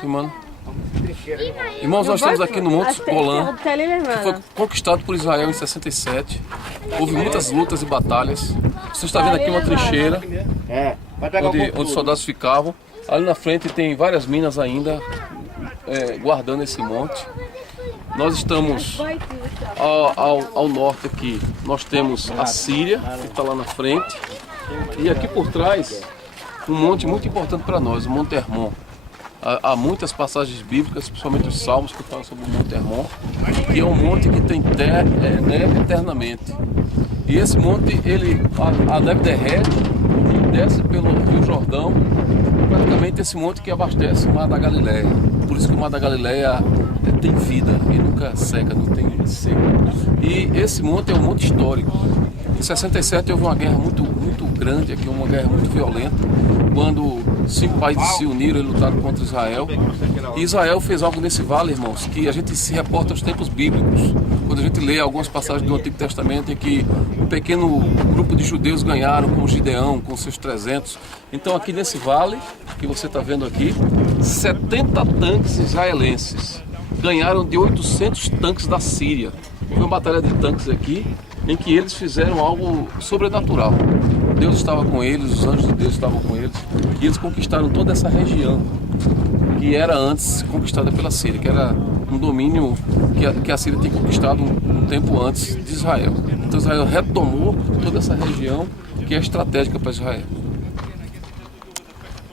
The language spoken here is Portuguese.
Filmando. Irmãos, nós estamos aqui no Monte Golã, que foi conquistado por Israel em 67. Houve muitas lutas e batalhas. Você está vendo aqui uma trincheira onde os soldados ficavam. Ali na frente tem várias minas ainda guardando esse monte. Nós estamos ao norte aqui, nós temos a Síria, que está lá na frente. E aqui por trás, um monte muito importante para nós, o Monte Hermon. Há muitas passagens bíblicas, principalmente os Salmos, que falam sobre o Monte Hermon, que é um monte que tem neve eternamente. E esse monte, a neve derrete e desce pelo Rio Jordão, praticamente esse monte que abastece o Mar da Galileia. Por isso que o Mar da Galileia tem vida e nunca seca, não tem seco. E esse monte é um monte histórico. Em 67 houve uma guerra muito grande aqui, uma guerra muito violenta, quando 5 países se uniram e lutaram contra Israel. E Israel fez algo nesse vale, irmãos, que a gente se reporta aos tempos bíblicos. Quando a gente lê algumas passagens do Antigo Testamento em que um pequeno grupo de judeus ganharam, como Gideão, com seus 300. Então aqui nesse vale, que você está vendo aqui, 70 tanques israelenses ganharam de 800 tanques da Síria. Foi uma batalha de tanques aqui, em que eles fizeram algo sobrenatural. Deus estava com eles, os anjos de Deus estavam com eles, e eles conquistaram toda essa região que era antes conquistada pela Síria, que era um domínio que a Síria tinha conquistado um tempo antes de Israel. Então Israel retomou toda essa região que é estratégica para Israel.